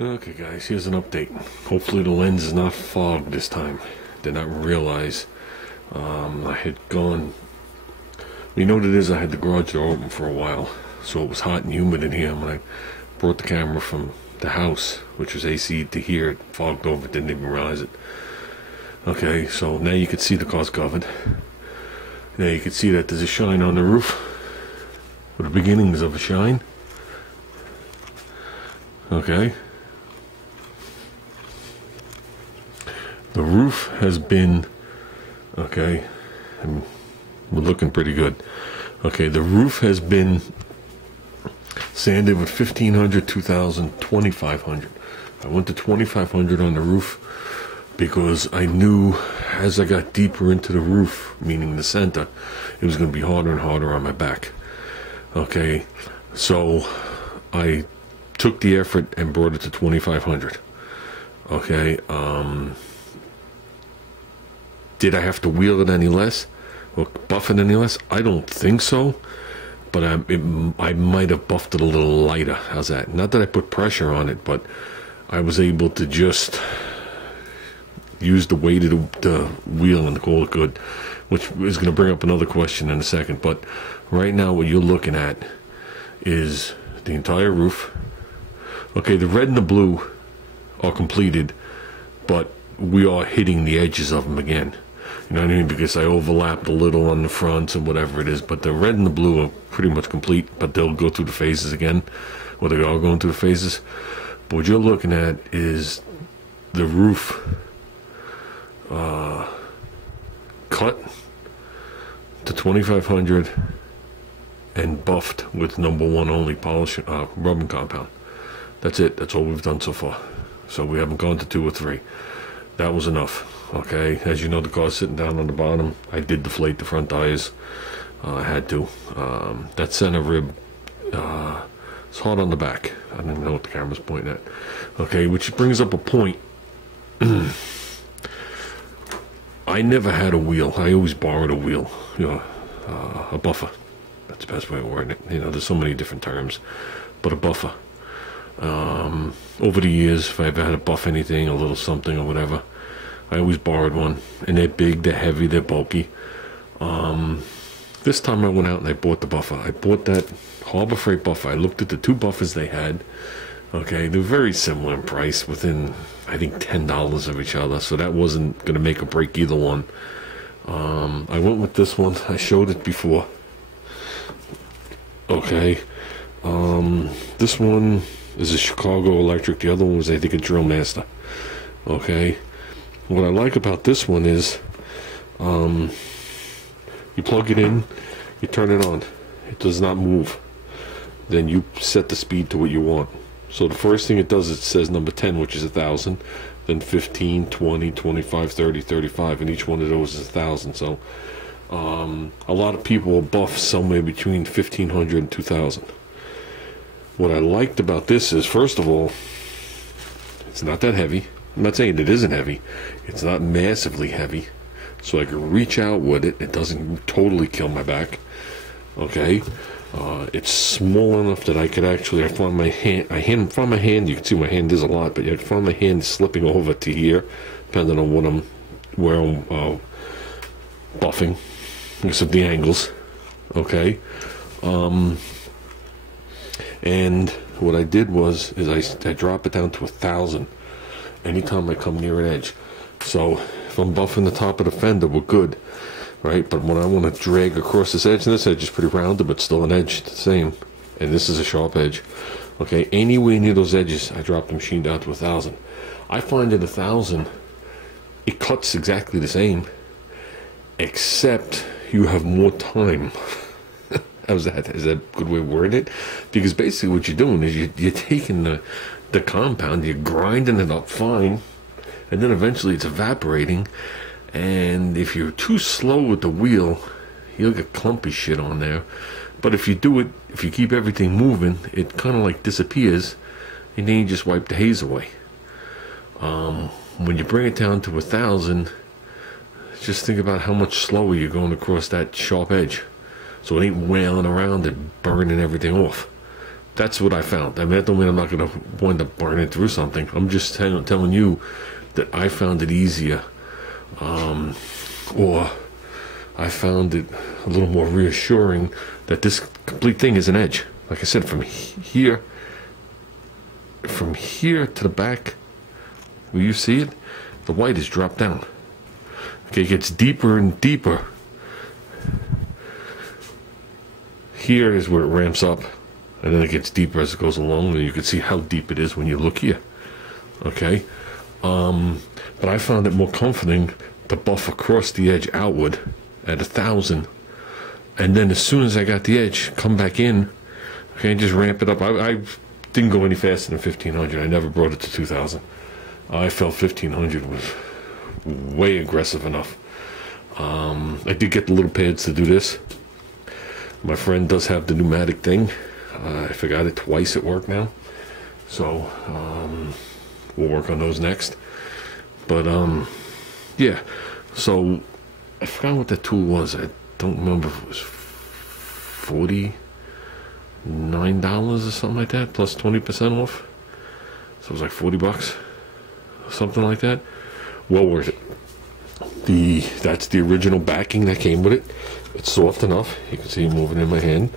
Okay guys, here's an update. Hopefully the lens is not fogged this time. Did not realize I had gone, you know what it is, I had the garage door open for a while, so it was hot and humid in here. When I brought the camera from the house, which was AC to here, it fogged over, didn't even realize it. Okay, so now you can see the car's covered. Now you can see that there's a shine on the roof, or the beginnings of a shine. Okay. The roof has been, okay, and we're looking pretty good. Okay, the roof has been sanded with 1500, 2000, 2500. I went to 2500 on the roof because I knew as I got deeper into the roof, meaning the center, it was going to be harder and harder on my back. Okay, so I took the effort and brought it to 2500. Okay, did I have to wheel it any less or buff it any less? I don't think so, but I might have buffed it a little lighter. How's that? Not that I put pressure on it, but I was able to just use the weight of the wheel and call it good, which is going to bring up another question in a second. But right now what you're looking at is the entire roof. Okay, the red and the blue are completed, but we are hitting the edges of them again. You know what I mean? Because I overlapped a little on the fronts and whatever it is. But the red and the blue are pretty much complete, but they'll go through the phases again. Well, they are going through the phases. But what you're looking at is the roof cut to 2500 and buffed with #1 only polish rubbing compound. That's it. That's all we've done so far. So we haven't gone to 2 or 3. That was enough. Okay, as you know, the car's sitting down on the bottom. I did deflate the front tires. I had to. That center rib, it's hard on the back. I don't even know what the camera's pointing at. Okay, which brings up a point. I never had a wheel. I always borrowed a wheel, you know, a buffer. That's the best way of wording it. You know, there's so many different terms, but a buffer. Over the years, if I ever had to buff anything, a little something or whatever, I always borrowed one. And they're big, they're heavy, they're bulky. This time I went out and I bought the buffer. I bought that Harbor Freight buffer. I looked at the 2 buffers they had. Okay, they're very similar in price, within, I think, $10 of each other. So that wasn't going to make or break either one. I went with this one. I showed it before. Okay. This one is a Chicago Electric. The other one was, I think, a Drill Master. Okay. What I like about this one is you plug it in, you turn it on. It does not move. Then you set the speed to what you want. So the first thing it does, it says number 10, which is 1,000. Then 15, 20, 25, 30, 35. And each one of those is 1,000. So a lot of people will buff somewhere between 1,500 and 2,000. What I liked about this is, first of all, it's not that heavy. I'm not saying it isn't heavy. It's not massively heavy. So I can reach out with it. It doesn't totally kill my back. Okay. It's small enough that I could actually, I found my hand, from my hand, you can see my hand is a lot, but I found my hand slipping over to here, depending on where I'm buffing, because of the angles. Okay. And what I did was, I drop it down to 1,000 anytime I come near an edge. So if I'm buffing the top of the fender, we're good, right? But when I want to drag across this edge, and this edge is pretty rounded, but still an edge, the same. And this is a sharp edge. Okay, anywhere near those edges, I drop the machine down to 1,000. I find at 1,000, it cuts exactly the same, except you have more time. How's that? Is that a good way of wording it? Because basically what you're doing is you're taking the compound, you're grinding it up fine, and then eventually it's evaporating. And if you're too slow with the wheel, you'll get clumpy shit on there. But if you do it, if you keep everything moving, it kind of like disappears, and then you just wipe the haze away. When you bring it down to 1,000, just think about how much slower you're going across that sharp edge. So it ain't wailing around and burning everything off. that's what I found. I mean, that don't mean I'm not going to wind up burning through something. I'm just telling you that I found it easier, or I found it a little more reassuring that this complete thing is an edge. Like I said, from here to the back, where you see it, the white is dropped down. Okay, it gets deeper and deeper. Here is where it ramps up, and then it gets deeper as it goes along, and you can see how deep it is when you look here. Okay, but I found it more comforting to buff across the edge outward at 1,000, and then as soon as I got the edge, come back in. Okay, and just ramp it up. I didn't go any faster than 1,500. I never brought it to 2,000. I felt 1,500 was way aggressive enough. I did get the little pads to do this. My friend does have the pneumatic thing. I forgot it twice at work now, so we'll work on those next. But yeah, so I forgot what that tool was. I don't remember if it was $49 or something like that, plus 20% off. So it was like $40, something like that. Well worth it. That's the original backing that came with it. It's soft enough. You can see it moving in my hand.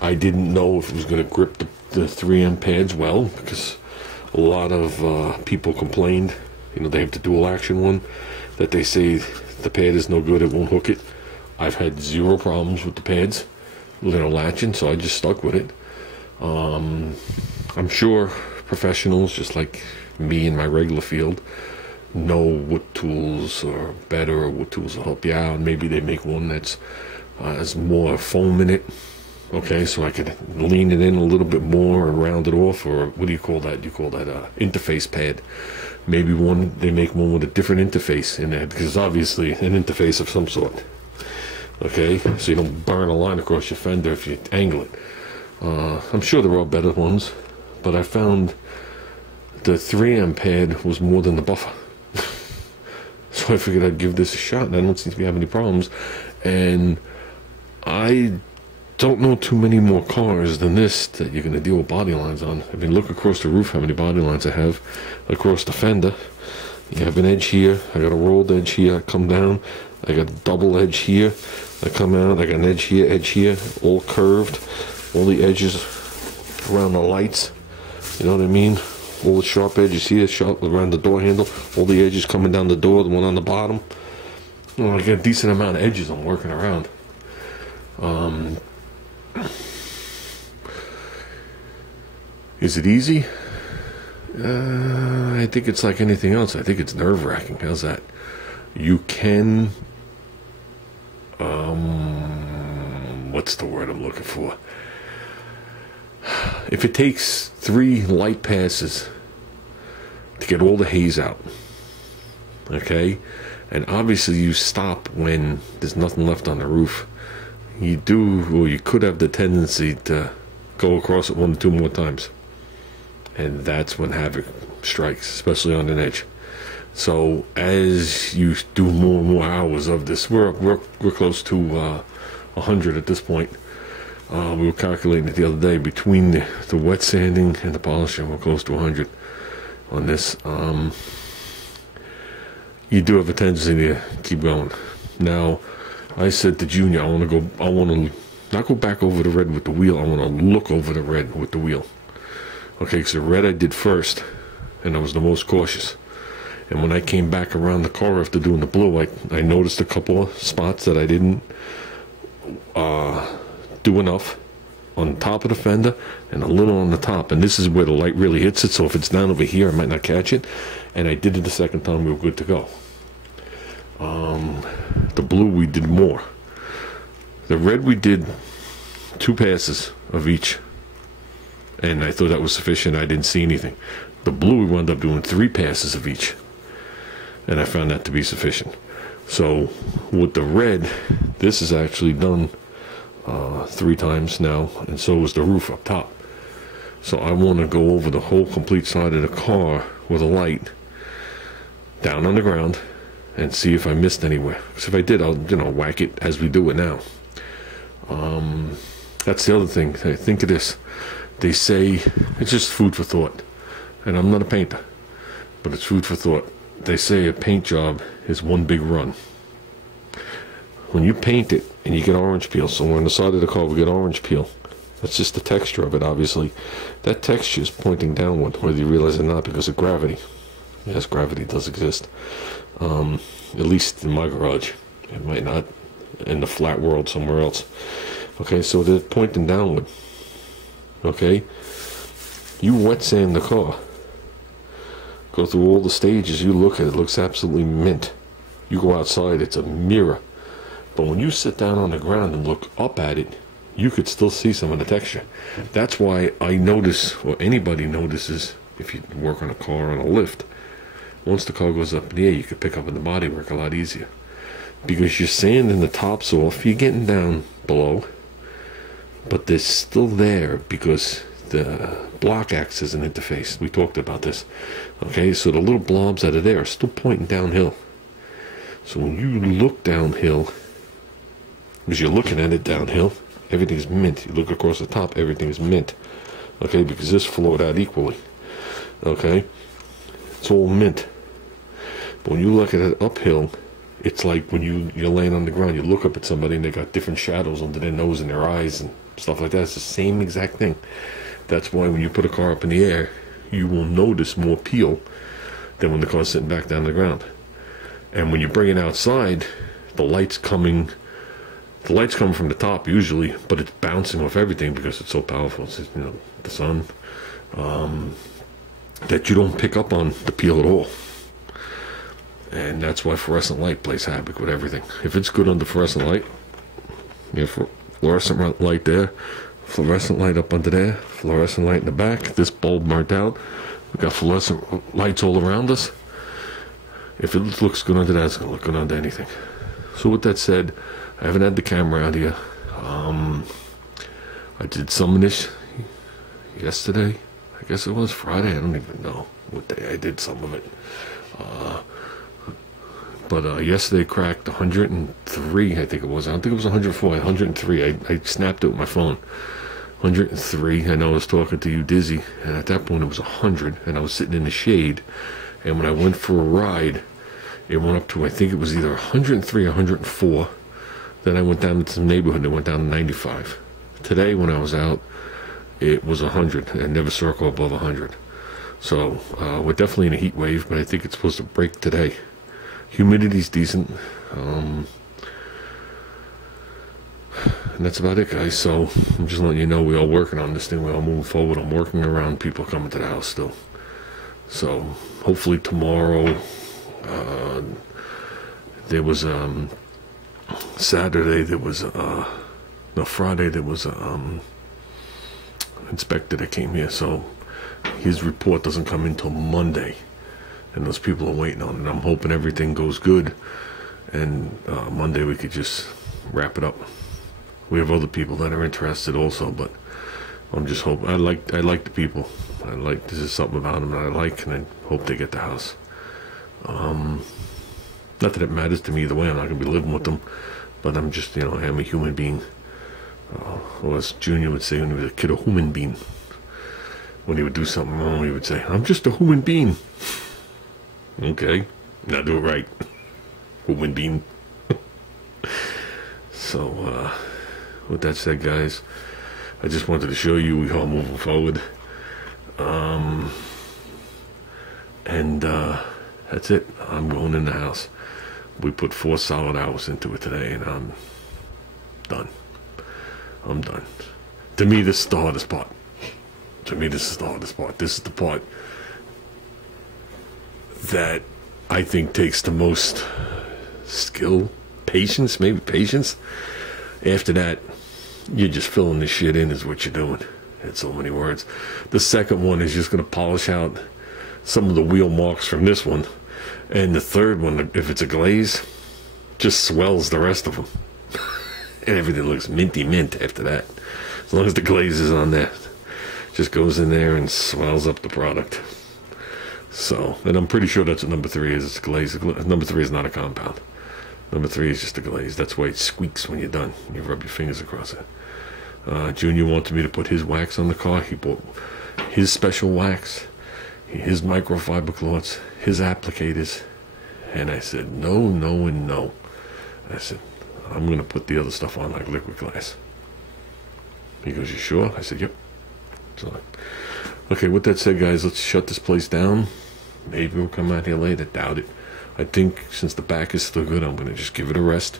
I didn't know if it was going to grip the 3M pads well, because a lot of people complained. You know, they have the dual action one, that they say the pad is no good, it won't hook it. I've had zero problems with the pads, you know, latching, so I just stuck with it. I'm sure professionals, just like me in my regular field, know what tools are better or what tools will help you out. Maybe they make one that's has more foam in it. Okay, so I could lean it in a little bit more and round it off, or what do you call that? You call that interface pad. Maybe they make one with a different interface in it, because obviously an interface of some sort. Okay, so you don't burn a line across your fender if you angle it. I'm sure there are better ones, but I found the 3M pad was more than the buffer. So I figured I'd give this a shot, and I don't seem to be having any problems. And I don't know too many more cars than this that you're going to deal with body lines on. I mean, look across the roof how many body lines I have across the fender. You have an edge here, I got a rolled edge here, I come down, I got a double edge here, I come out, I got an edge here, all curved, all the edges around the lights, you know what I mean? All the sharp edges here, sharp around the door handle, all the edges coming down the door, the one on the bottom. Well, I got a decent amount of edges I'm working around. Is it easy? I think it's like anything else. I think it's nerve-wracking. How's that? You can, what's the word I'm looking for? If it takes 3 light passes to get all the haze out, okay, and obviously you stop when there's nothing left on the roof, you do, or you could have the tendency to go across it 1 or 2 more times, and that's when havoc strikes, especially on an edge. So as you do more and more hours of this, we're close to 100 at this point. We were calculating it the other day, between the wet sanding and the polishing, we're close to 100 on this. You do have a tendency to keep going. Now, I said to Junior, I want to not go back over the red with the wheel, I want to look over the red with the wheel. Okay, because the red I did first, and I was the most cautious. And when I came back around the car after doing the blue, I noticed a couple of spots that I didn't do enough on top of the fender and a little on the top, and this is where the light really hits it, so if it's down over here I might not catch it, and I did it the second time, we were good to go. The blue we did more. The red we did 2 passes of each, and I thought that was sufficient. I didn't see anything. The blue we wound up doing 3 passes of each, and I found that to be sufficient. So with the red, this is actually done 3 times now, and so was the roof up top. So I want to go over the whole complete side of the car with a light down on the ground and see if I missed anywhere. Because if I did, I'll whack it as we do it now. That's the other thing. Think of this: they say, it's just food for thought. And I'm not a painter, but it's food for thought. They say a paint job is one big run. When you paint it and you get orange peel, so on the side of the car we get orange peel. That's just the texture of it, obviously. That texture is pointing downward, whether you realize it or not, because of gravity. Yes, gravity does exist. At least in my garage. It might not in the flat world somewhere else. Okay, so they're pointing downward. Okay? You wet sand the car. Go through all the stages, you look at it, it looks absolutely mint. You go outside, it's a mirror. But when you sit down on the ground and look up at it, you could still see some of the texture. That's why I notice, or anybody notices, if you work on a car on a lift, once the car goes up in the air, you can pick up in the bodywork a lot easier. Because you're sanding the tops off, you're getting down below, but they're still there because the block acts as an interface. We talked about this. Okay, so the little blobs that are there are still pointing downhill. So when you look downhill, because you're looking at it downhill, everything's mint. You look across the top, everything's mint. Okay, because this flowed out equally. Okay, it's all mint. But when you look at it uphill, it's like when you're laying on the ground, you look up at somebody and they got different shadows under their nose and their eyes and stuff like that. It's the same exact thing. That's why when you put a car up in the air, you will notice more peel than when the car's sitting back down the ground. And when you bring it outside, the light's coming from the top usually, but it's bouncing off everything because it's so powerful. It's, you know, the sun, that you don't pick up on the peel at all. And that's why fluorescent light plays havoc with everything. If it's good under fluorescent light, you have fluorescent light there, fluorescent light up under there, fluorescent light in the back. This bulb burnt out. We've got fluorescent lights all around us. If it looks good under that, it's going to look good under anything. So with that said, I haven't had the camera out here. I did some of this yesterday. I guess it was Friday. I don't even know what day I did some of it. But yesterday cracked 103, I think it was. I don't think it was 104, 103. I snapped it with my phone. 103. I know I was talking to you, Dizzy, and at that point it was 100, and I was sitting in the shade. And when I went for a ride, it went up to, I think it was either 103 or 104. Then I went down into some neighborhood and it went down to 95. Today when I was out, it was 100. I never saw it go above 100. So we're definitely in a heat wave, but I think it's supposed to break today. Humidity's decent. And that's about it, guys. So I'm just letting you know we're all working on this thing. We're all moving forward. I'm working around people coming to the house still. So hopefully tomorrow, there was Saturday there was no, Friday there was inspector that came here, so his report doesn't come in till Monday, and those people are waiting on it. I'm hoping everything goes good, and Monday we could just wrap it up. We have other people that are interested also, but I'm just hoping. I like the people. I like, this is something about them that I like, and I hope they get the house. Not that it matters to me either way. I'm not going to be living with them, but I'm just, you know, I am a human being. Or as Junior would say when he was a kid, a human being. When he would do something wrong, he would say, I'm just a human being. Okay, now do it right. Human being. So, with that said, guys, I just wanted to show you we are moving forward. And that's it. I'm going in the house. We put 4 solid hours into it today, and I'm done. I'm done. To me, this is the hardest part. To me, this is the hardest part. This is the part that I think takes the most skill, patience, maybe patience. After that, you're just filling this shit in is what you're doing. In so many words. The second one is just going to polish out some of the wheel marks from this one. And the third one, if it's a glaze, just swells the rest of them. And everything looks minty mint after that. As long as the glaze is on there. Just goes in there and swells up the product. So, and I'm pretty sure that's what number 3 is. It's a glaze. Number 3 is not a compound. Number 3 is just a glaze. That's why it squeaks when you're done. You rub your fingers across it. Junior wanted me to put his wax on the car. He bought his special wax, his microfiber cloths, his applicators. And I said, no, no, and no. I said, I'm going to put the other stuff on like liquid glass. He goes, you sure? I said, yep. So, okay, with that said, guys, let's shut this place down. Maybe we'll come out here later. Doubt it. I think since the back is still good, I'm going to just give it a rest.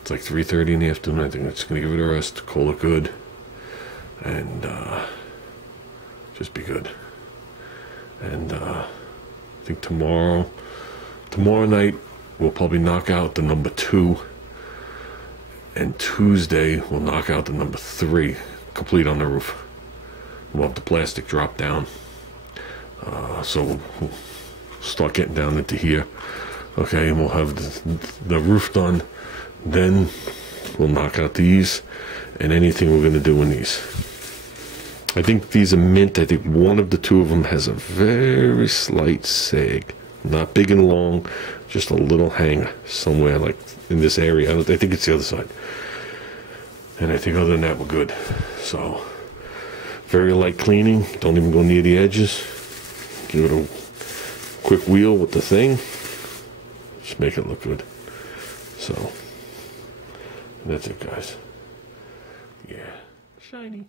It's like 3:30 in the afternoon. I think I'm just going to give it a rest, call it good, and just be good. And I think tomorrow night, we'll probably knock out the number 2. And Tuesday, we'll knock out the number 3, complete on the roof. We'll have the plastic drop down. So we'll start getting down into here. Okay, and we'll have the roof done. Then we'll knock out these and anything we're going to do in these. I think these are mint. I think one of the 2 of them has a very slight sag. Not big and long, just a little hang somewhere like in this area. I think it's the other side. And I think other than that, we're good. So, very light cleaning. Don't even go near the edges. Give it a quick wheel with the thing. Just make it look good. So, that's it, guys. Yeah. Shiny.